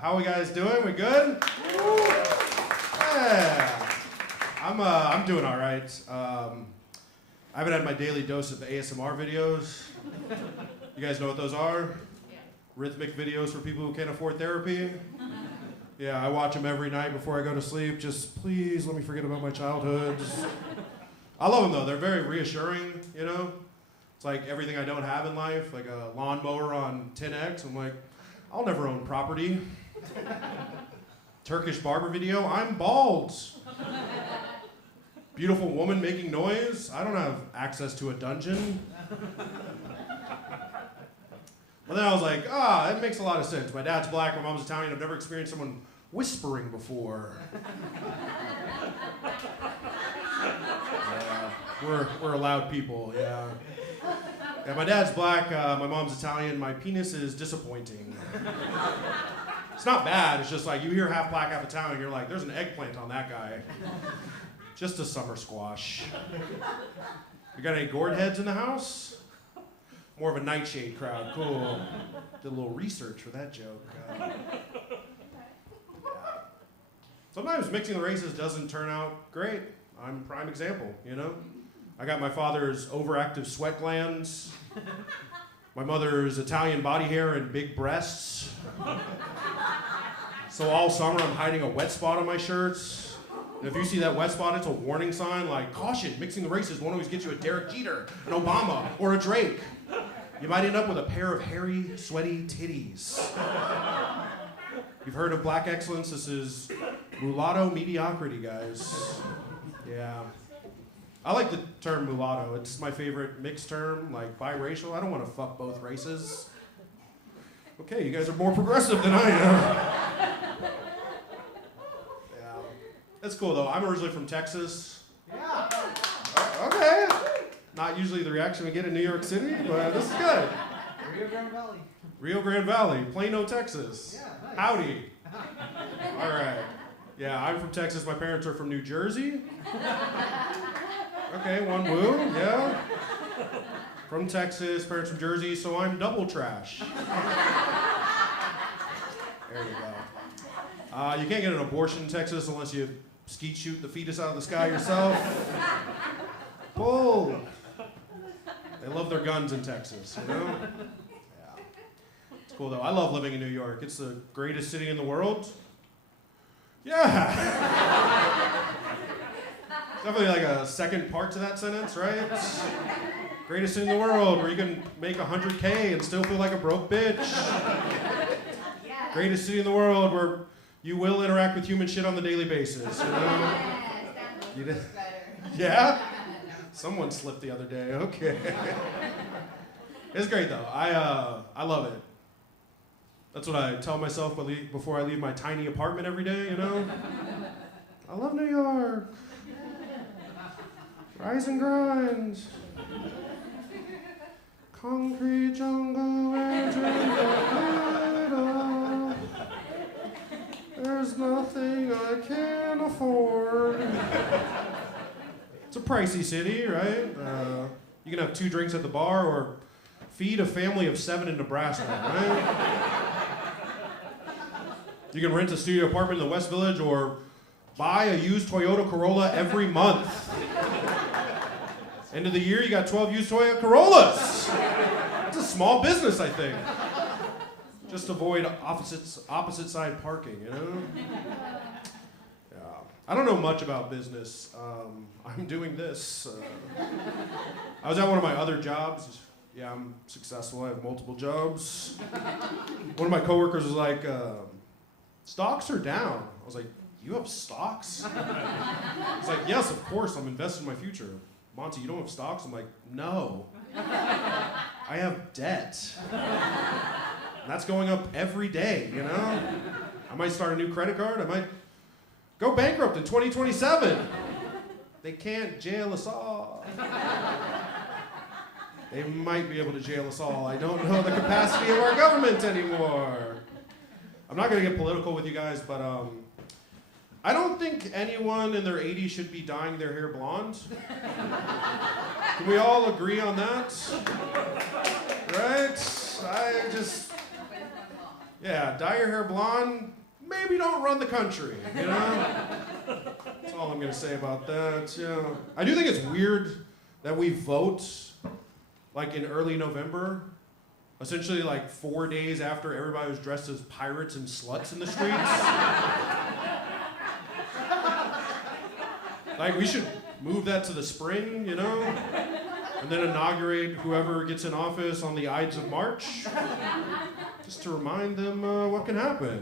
How we guys doing? We good? Yeah. I'm doing all right. I haven't had my daily dose of ASMR videos. You guys know what those are? Yeah. Rhythmic videos for people who can't afford therapy. Yeah, I watch them every night before I go to sleep. Just please let me forget about my childhood. I love them though. They're very reassuring, you know? It's like everything I don't have in life, like a lawnmower on 10X. I'm like, I'll never own property. Turkish barber video, I'm bald. Beautiful woman making noise, I don't have access to a dungeon. But then I was like, that makes a lot of sense. My dad's black, my mom's Italian, I've never experienced someone whispering before. Yeah, we're loud people, yeah. Yeah, my dad's black, my mom's Italian, my penis is disappointing. It's not bad, it's just like you hear half black, half Italian, you're like, there's an eggplant on that guy. Just a summer squash. You got any gourd heads in the house? More of a nightshade crowd, cool. Did a little research for that joke. Sometimes mixing the races doesn't turn out great. I'm a prime example, you know? I got my father's overactive sweat glands, my mother's Italian body hair and big breasts. So all summer I'm hiding a wet spot on my shirts. And if you see that wet spot, it's a warning sign like, caution, mixing the races won't always get you a Derek Jeter, an Obama, or a Drake. You might end up with a pair of hairy, sweaty titties. You've heard of black excellence, this is mulatto mediocrity, guys. Yeah. I like the term mulatto. It's my favorite mixed term, like biracial. I don't want to fuck both races. Okay, you guys are more progressive than I am. Yeah. That's cool though. I'm originally from Texas. Yeah. Okay. Not usually the reaction we get in New York City, but this is good. Rio Grande Valley. Rio Grande Valley, Plano, Texas. Yeah, nice. Howdy. All right. Yeah, I'm from Texas. My parents are from New Jersey. Okay, one woo, yeah. From Texas, parents from Jersey, so I'm double trash. There you go. You can't get an abortion in Texas unless you skeet shoot the fetus out of the sky yourself. Bull. They love their guns in Texas, you know? Yeah. It's cool though. I love living in New York. It's the greatest city in the world. Yeah. Definitely like a second part to that sentence, right? Greatest city in the world where you can make $100K and still feel like a broke bitch. Yeah. Greatest city in the world where you will interact with human shit on the daily basis, you know? Yes, that You looks did- better. Yeah? Someone slipped the other day, okay. It's great though, I love it. That's what I tell myself before I leave my tiny apartment every day, you know? I love New York. Rise and grind. Concrete jungle where dreams are little. There's nothing I can't afford. It's a pricey city, right? You can have 2 drinks at the bar or feed a family of 7 in Nebraska, right? You can rent a studio apartment in the West Village or buy a used Toyota Corolla every month. End of the year, you got 12 used Toyota Corollas. It's a small business, I think. Just avoid opposite side parking, you know? Yeah. I don't know much about business. I'm doing this. I was at one of my other jobs. Yeah, I'm successful. I have multiple jobs. One of my coworkers was like, stocks are down. I was like, you have stocks? He's like, yes, of course, I'm investing in my future. Monty, you don't have stocks? I'm like, no. I have debt. And that's going up every day, you know? I might start a new credit card. I might go bankrupt in 2027. They can't jail us all. They might be able to jail us all. I don't know the capacity of our government anymore. I'm not going to get political with you guys, but I don't think anyone in their 80s should be dyeing their hair blonde. Can we all agree on that? Right? Yeah, dye your hair blonde, maybe don't run the country, you know? That's all I'm gonna say about that, yeah. I do think it's weird that we vote like in early November, essentially like 4 days after everybody was dressed as pirates and sluts in the streets. Like we should move that to the spring, you know? And then inaugurate whoever gets in office on the Ides of March. Just to remind them what can happen.